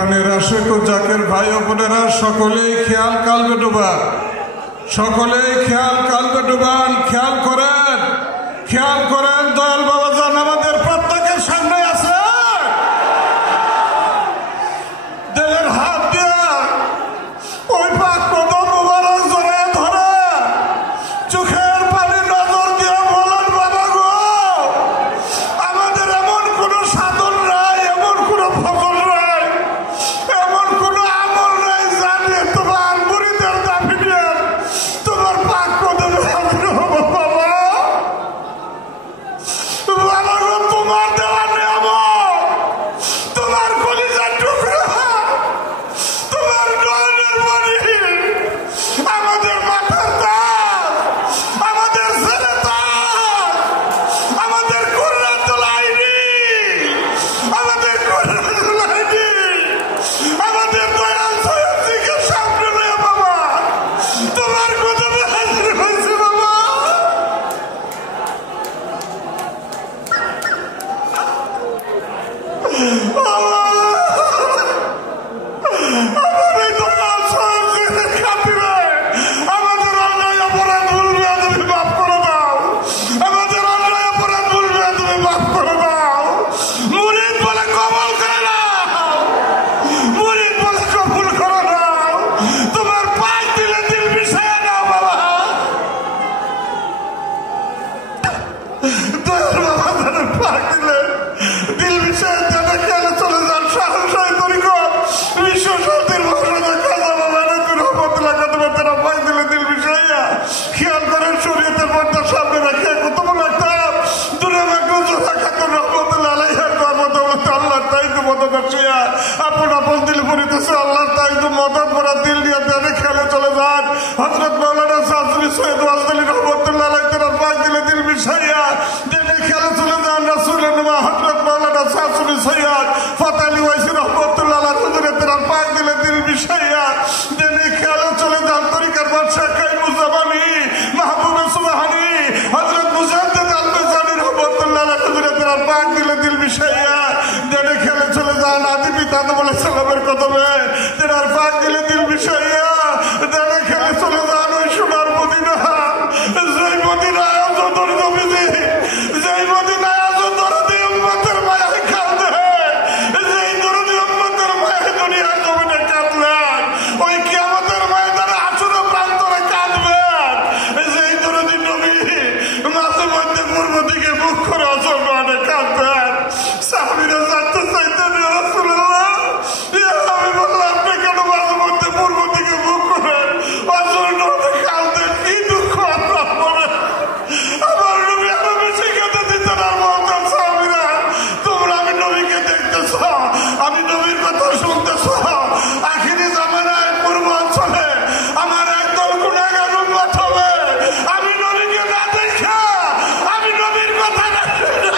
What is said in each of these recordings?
প্রাণের আশেক ও জাকের ভাই ও বোনেরা সকলেই খেয়াল কালবে ডুবান, সকলেই খেয়াল কালবে ডুবান। খেয়াল করেন দয়াল বাবা জান আমাদের প্রত্যেকের সামনে আছে। দিলের হাত দিয়া ওই পাক কদম মুবারক জড়ায় ধরে চোখের পানি নজর দিয়ে বলেন বাবা গো, আমাদের এমন কোন সাধন নাই, এমন কোন ফসল নাই, এমন কোন আমল নাই জানিয়ে তোমার মুরিদের দাবি নিয়ে তোমার পাক কদমে হাজির হবো বাবা। বাবা গো, তোমার দেওয়া নিয়ামত, তোমার কলিজার টুকরা, তোমার নয়নের মণি, আমাদের মাথার তাজ, আমাদের ছেলে তাজ, আমাদের কুররাতুল আইনি, আমাদের কুররাতুল আইনি, আমাদের দয়াল সৈয়দকে সামনে নিয়ে বাবা তোমার কদমে হাজির হয়েছে বাবা। আমার এই দয়াল সৈয়দের খাতিরে আমাদের অন্যায় অপরাধ ভুলবে তুমি মাফ করে দাও, আমাদের অন্যায় অপরাধ ভুলবে তুমি মাফ করে দাও। মুরিদ বলে কবুল করে নাও, মুরিদ বলে কবুল করে নাও, তোমার পাক দিলে দিল বিষয় নাও বাবা। দয়াল বাবা তাদের পাক দিলে দিল বিষয় যাদের খেয়ালে চলে যান সাহসাই তরিকত বিশ্ব শান্তির ভাষণে খাজা বাবা নতুন রহমতুল্লাহ কদমতেরা পাক দিলে দিল বিষয়া। খেয়াল করেন শরীয়তের পর্দার সামনে রেখে কুতুবুল আকতাব দূরে মাকরুজুল খাতুন রহমতুল্লাহ আলাইহার কর্মদৌলত আল্লাহর তাইদ মদদ আসিয়া আপন দিল পড়িতেছে, আল্লাহর তাইদ মদদ ভরা দিল নিয়ে দেনে খেলে চলে যান হযরত মাওলানা সাজরি সৈয়দ ওয়াজলি রহমতুল্লাহ আলাইহি তার পাক দিলে দিল বিষয়া। দেনে খেলে চলে যান রাসূলের নবী হযরত মাওলানা সাজরি সৈয়দ ফাতালি ওয়াইসি রহমতুল্লাহ আলাইহি হুজুরে তার পাক দিলে দিল বিষয়া। দেনে খেলে চলে যান তরিকার বাদশা কাইমুজ্জামানি মাহবুবে সুবহানি হযরত মুজাদ্দিদ আল-মিজানি রহমতুল্লাহ আলাইহি হুজুরে তার পাক দিলে দিল বিষয়া। দেনে খেলে চলে যান আদি পিতা আদম আলাইহিস সালামের কদমে তার পাক দিলে দিল বিষয়া। দেনে খেলে চলে যান ওই সোনার মদিনা, যেই মদিনায় আজদর নবীজি, যেই মদিনায় আজদর দিয়ে উম্মতের মায়ায় কাঁদে, যেই দরদি উম্মতের মায়ায় দুনিয়ার জমিনে কাঁদলেন, ওই কিয়ামতের ময়দানে আসর প্রান্তরে কাঁদবেন। যেই দরদি নবী মাঝে মধ্যে পূর্ব দিকে মুখ করে আসর মানে কাঁদবেন। সাহাবীরা জানতে চাইতেন ইয়া রাসূলুল্লাহ, আমি বললাম আপনি কেন মাঝে মধ্যে পূর্ব দিকে মুখ করে আসর নদী কাঁদতেন, কি দুঃখ আপনার মনে? আমার নবী আরো বেশি কেঁদে দিতেন আর বলতেন সাহাবীরা তোমরা আমি নবীকে দেখতেছ, আমি নবীর কথা শুনতেছ, আখিরি জামানায় পূর্ব অঞ্চলে আমার একদল গুনাহগার উম্মত হবে, আমি নবীকে না দেখা, আমি নবীর কথা না শুনে,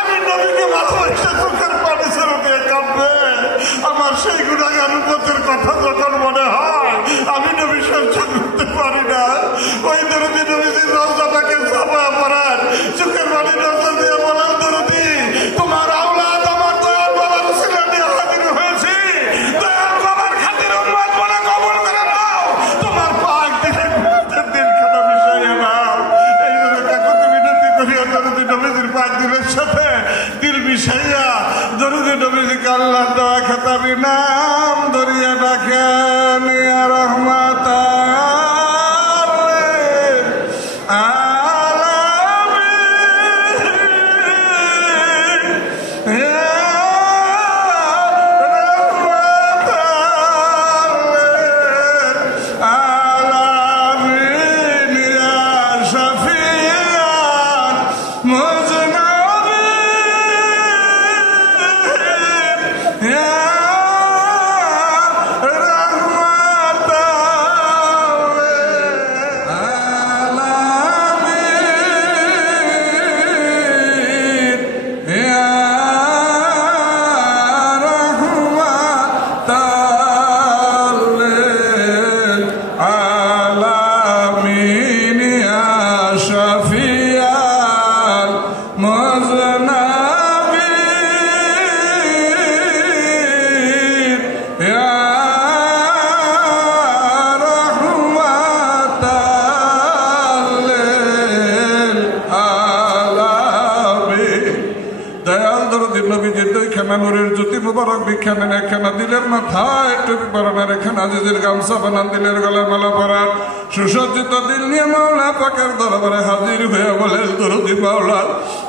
আমি নবীকে ভালোবাসে চোখের পানি ছেড়ে দিয়ে কাঁদবে। আমার সেই গুনাহগার উম্মতের কথা যখন মনে হয় আমি নবী সহ্য করতে পারি না। ওই দরদি নবীজির রওজাটাকে চাপায়া পড়েন, চোখের পানি নজর দিয়ে বলেন দরদি তোমার আওলাদ আমার দয়াল বাবার উসিলা নিয়ে হাজির হয়েছি, দয়াল বাবার খাতির উম্মত বলে কবুল করে নাও, তোমার পাক দিলে দিলখানা মিশাইয়া নাও। এইভাবে কাকুতি মিনতি করিয়া দরদি নবীজির পাক দিলের সাথে দিল মিশাইয়া দরদি নবীজিকে আল্লাহ দেওয়া খেতাবি নাম ধরিয়া ডাকেন ইয়া রহমাতাল দয়াল দরদি নবীজির দুইখানা নূরের জ্যোতি মুবারক বিখ্যাত একখানা দিলের মাথায় টুপি পরানোর, একখানা আজিজের গামছা বানান, দিলের গলায় মালা পরান, সুসজ্জিত দিল নিয়ে মাওলা পাকের দরবারে হাজির হয়ে বলে দরদি মাওলা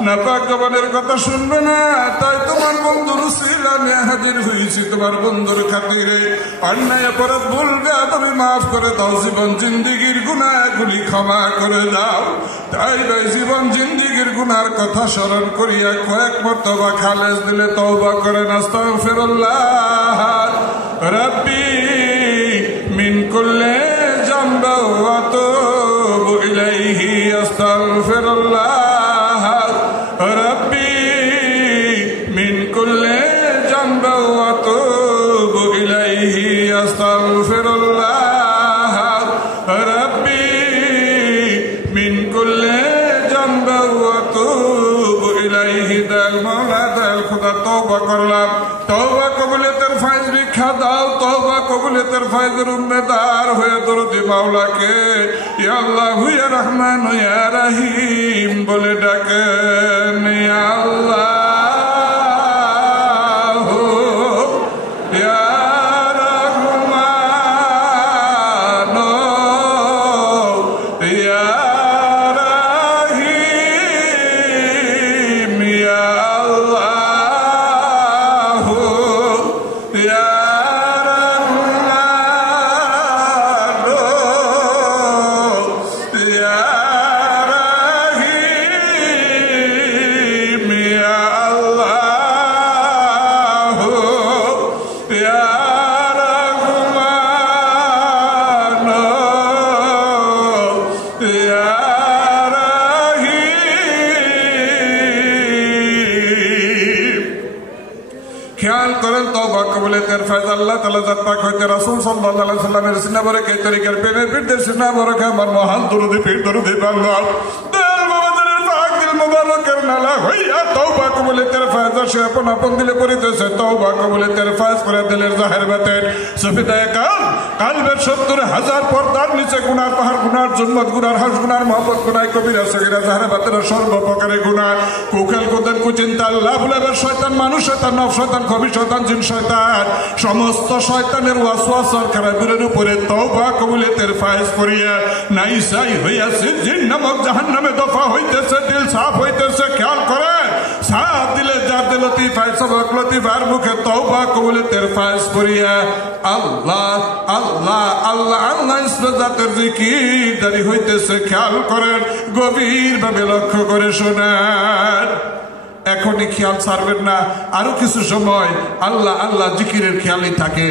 নাপাক জবানের কথা শুনবে না, তাই তোমার বন্ধুর উসিলা নিয়ে হাজির হয়েছি তোমার বন্ধুর খাতিরে। অন্যায় অপরাধ ভুলবে তুমি মাফ করে দাও, জীবন জিন্দিগির গুনাহগুলি ক্ষমা করে দাও। তাই ভাই জীবন জিন্দিগির গুনার কথা স্মরণ করিয়া কয়েক মর্তবা খালেজ দিলে তওবা করেন। আস্তাগফিরুল্লাহ রাব্বি মিন কুল্লি যামবি ওয়া আতুবু ইলাইহি। আস্তাগফিরুল্লাহ রাব্বি মিন কুল্লি যামবি ওয়া আতুবু ইলাইহি। আস্তাগফিরুল্লাহ রাব্বি মিন কুল্লি যামবি ওয়া আতুবু ইলাইহি। দয়াল মাওলা দয়াল খোদা তওবা করলাম, তওবা কবুলিয়তের ফায়েজ ভিক্ষা দাও, তওবা কবুলিয়তের ফায়েজের উম্মেদার হয়ে দরদি মাওলাকে ইয়া আল্লাহ ইয়া রহমান ইয়া রহিম বলে ডাকেন। ইয়া আল্লাহ আল্লাহ তাআলা জাত পাক হইতে রাসূল সাল্লাল্লাহু আলাইহি সাল্লামের সিনা বরে কে তরিকার প্রেমে পীরদের সিনা বরে আমার মহান দরুদি পীর দরুদি বাংলা দয়াল বাবাদের পাক দিল মুবারকের নালা হইয়া তওবা কবুলিয়তের ফায়জ সে আপন আপন দিলে করিতেছে। তওবা কবুলিয়তের ফায়জ করে দিলের জাহের বাতেন সুফিদায়ে কালবের ৭০,০০০ পর্দার নিচে গুনার পাহাড়, গুনার জন্মত, গুনার হাস, গুনার মহব্বত, গুনাহ কবিরা সগীরা জাহের বাতেন সর্বপ্রকারে গুনাহ কুখাল কুদেন কুচিন্তা আল্লাহ ভুলেবার শয়তান, মানুষ শয়তান, নফস শয়তান, খবিশ শয়তান, জিন শয়তান, সমস্ত শয়তানের ওয়াসওয়াসার খারাপের উপরে তওবা কবুলিয়তের ফায়েজ করিয়া নাইসাই হইয়াছে জিন নামক জাহান্নামে দফা হইতেছে, দিল সাফ হইতেছে। খেয়াল করে সাফ দিলে যার দিল লতিফায় সবক লতিফার মুখে তওবা কবুলিয়তের ফায়েজ করিয়া আল্লাহ আল্লাহ আল্লাহ আল্লাহ ইসমে জাতের জিকির জারি হইতেছে। খেয়াল করেন, গভীর ভাবে লক্ষ্য করে শোনেন। এখনই খেয়াল ছাড়বেন না, আরো কিছু সময় আল্লাহ আল্লাহ জিকিরের খেয়ালই থাকে।